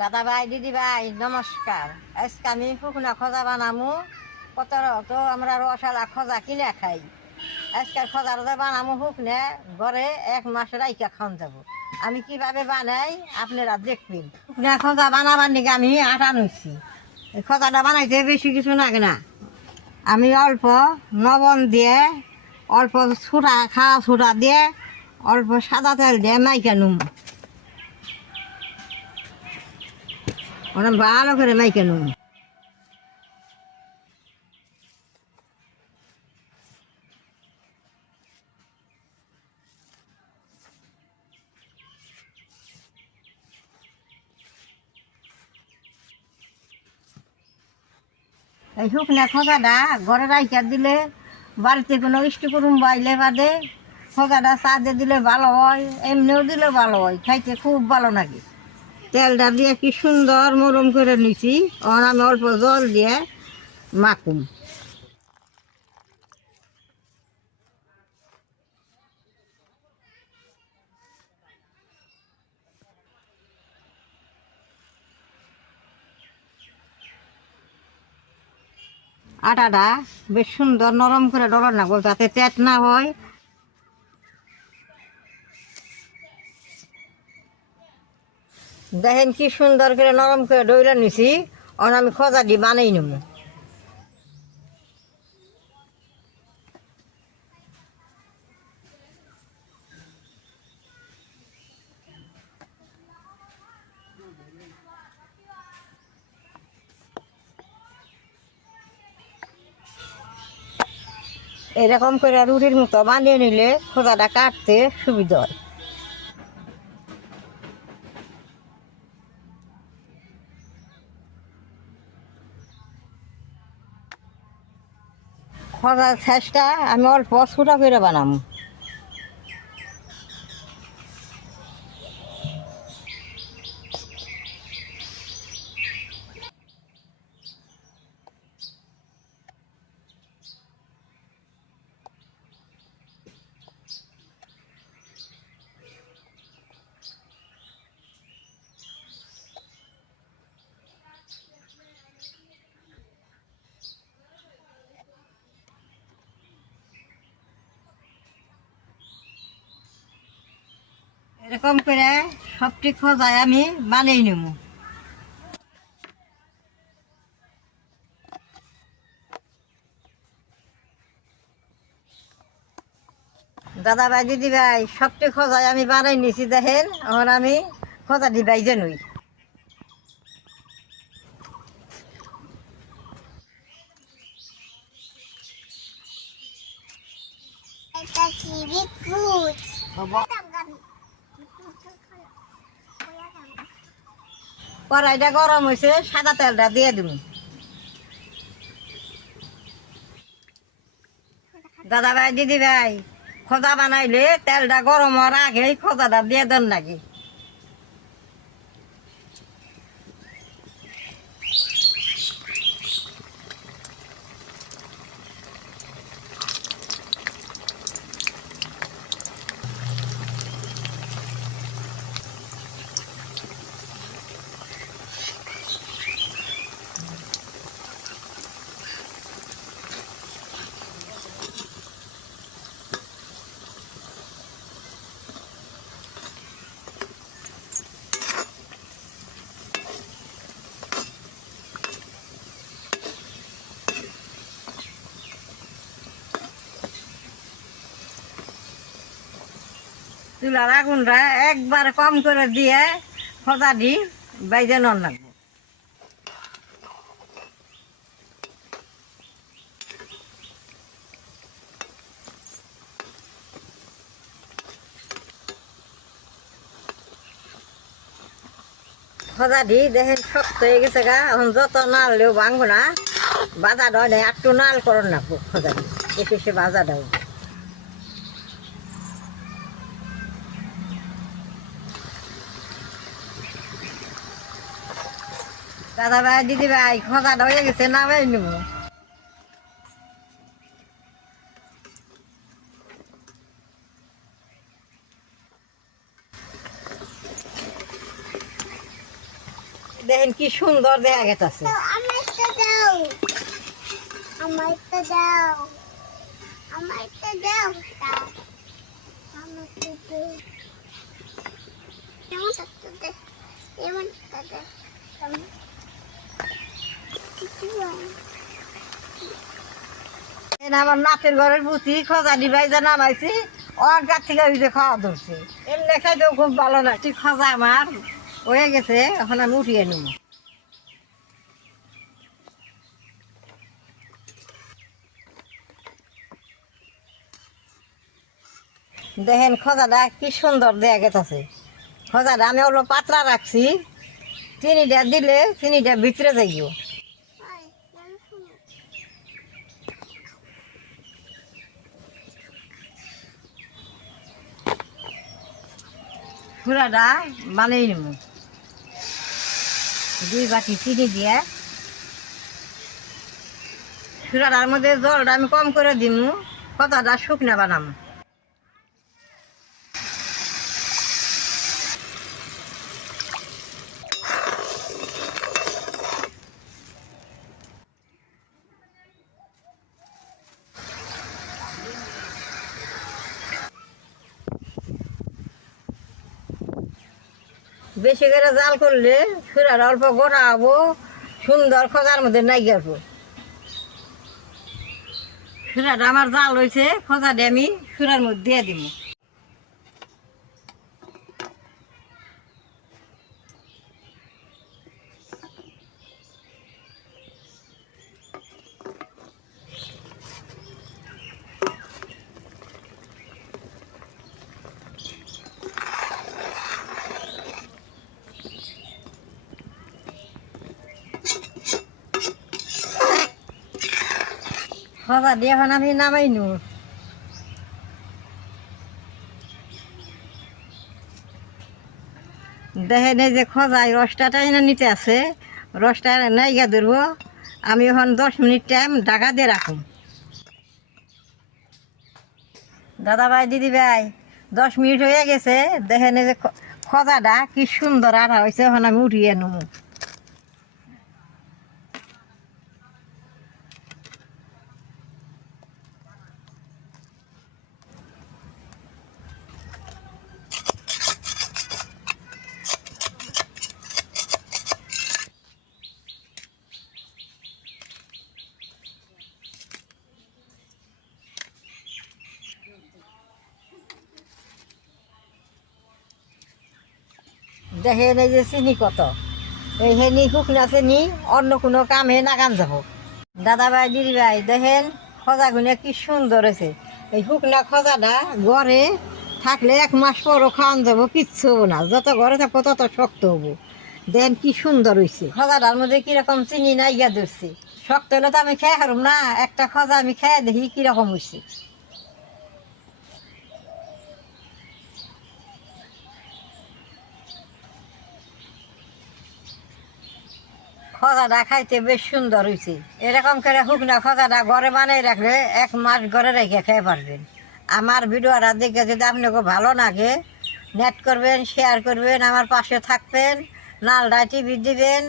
দাদা ভাই দিদি ভাই নমস্কার। আজকে আমি শুকনা খজা বানামু। কত তো আমরা রসালা খজা কিনে খাই। আজকাল খজা রোজা বানামু শুকনে, ঘরে এক মাস রাইকা খাওয়ান যাব। আমি কীভাবে বানাই, আপনারা দেখবেন। শুকনা খজা বানাবার নাকি আমি আটা নইছি খজাটা বানাইতে বেশি কিছু লাগে না। আমি অল্প লবণ দিয়ে, অল্প ছুটা খাওয়া ছুটা দিয়ে, অল্প সাদা তেল দিয়ে মাইকা নুম। ওরা ভালো করে মাইকে নুন এই শুকনা খোকাটা ঘরে রাইকা দিলে বাড়িতে কোনো ইষ্ট কুটুম বাইলে বাদে খোকাটা চা দিলে ভালো হয়, এমনিও দিলে ভালো হয়, খাইতে খুব ভালো লাগে। তেলটা দিয়ে কি সুন্দর মরম করে নিছি। আর আমি অল্প জল দিয়ে মাখুম। আটাটা বেশ সুন্দর নরম করে ডলার না যাতে তেত না হয়। দেখেন কি সুন্দর করে নরম করে ডইলা নিছি। আর আমি খজা দিয়ে বানাই নেব। এরকম করে রুটির মতো বানিয়ে নিলে খোদাটা কাটতে সুবিধা হয়। খোদার শেষটা আমি অল্প ছোটা করে বানাবো এরকম করে সবটি খোঁজায় আমি বানিয়ে নেব। দাদা ভাই দিদি ভাই সবটি খোঁজায় আমি বানাই নিছি, দেখেন, এখন আমি খোঁজা দিবাই যে নই। কড়াইটা গরম হয়েছে সাদা তেলটা দিয়ে দিন দাদা ভাই দিদি ভাই খোদা বানাইলে তেলটা গরম হওয়ার আগেই খোদাটা দিয়ে দেন নাকি? চুলার আগুনটা একবার কম করে দিয়ে খোদা দি, বাইজে নন লাগবো। খোদা দি, দেখেন শক্ত হয়ে গেছে গা। এখন যত নাড়লেও ভাঙবো না বাজা দেয় না, একটু নাল করন না খোদা দি একটু সে বাজা দাদা ভাই দিদি ভাই খোঁজাটা হয়ে গেছে না ভাই নেব। দেখেন কি সুন্দর দেখা গেছে আমারটা দাও। আমারটা দাও। আমারটা দাও। দাও। আমারটা দাও। এমনটা দে এমনটা দে এমন- কিছু না। আমার নাতের ঘরের পুঁতি খোঁজা দিবাই যে নামাইছি, ওর কাছ থেকে ওই যে খাওয়া ধরছে। এমনি খাইতেও খুব ভালো না ঠিক খোঁজা আমার? হয়ে গেছে, এখন আমি উঠিয়ে নেব। দেখেন, খোঁজাটা কি সুন্দর দেয়া গেছে খোঁজাটা আমি ওগুলো পাতলা রাখছি, চিনিটা দিলে চিনিটা ভিতরে যাইও পুরাটা বানিয়ে নেব। দুই বাটি চিনি দিয়ে। চুলাটার মধ্যে জলটা আমি কম করে দিমু কতটা শুকনা বানামু। বেশি করে জাল করলে সুরার অল্প গোড়া হব সুন্দর খোঁজার মধ্যে নাই গেল সুরাটা আমার জাল হয়েছে খোঁজা দিয়ে আমি সুরার মধ্যে দিয়ে দিব। খোঁজা দিয়ে এখন আমি নামাই নু দেখেন এই যে খোঁজায় রসটা টাইনা নিতে আছে। রসটা নাইগা ধরবো। আমি এখন দশ মিনিট টাইম ঢাকা দিয়ে রাখুন। দাদা ভাই, দিদি ভাই, দশ মিনিট হয়ে গেছে। দেখেন এই যে খোঁজাটা কি সুন্দর আঠা হয়েছে, এখন আমি উঠিয়ে নেব। দেখেন এই যে চিনি কত? এই হেনি শুকনা চিনি, অন্য কোনো কামে নাকাম যাব। দাদা ভাই দিদি ভাই দেখেন খজা গুনে কি সুন্দর হয়েছে। এই শুকনা খজাটা ঘরে থাকলে এক মাস পরও খাওয়ান যাব, কিচ্ছু হব না। যত ঘরে থাকব তত শক্ত হব। দেখেন কি সুন্দর হয়েছে খজাটার মধ্যে কীরকম চিনি গিয়া ধরছে। শক্ত হলে তো আমি খেয়ে হারুম না, একটা খজা আমি খেয়ে দেখি কীরকম হয়েছে খজাটা খাইতে বেশ সুন্দর হয়েছে এরকম করে শুকনা খজাটা ঘরে বানিয়ে রাখলে এক মাস ঘরে রেখে খেয়ে পারবেন। আমার ভিডিওটা দেখে যদি আপনাকে ভালো লাগে নেট করবেন শেয়ার করবেন, আমার পাশে থাকবেন নালডা টিভি দিবেন।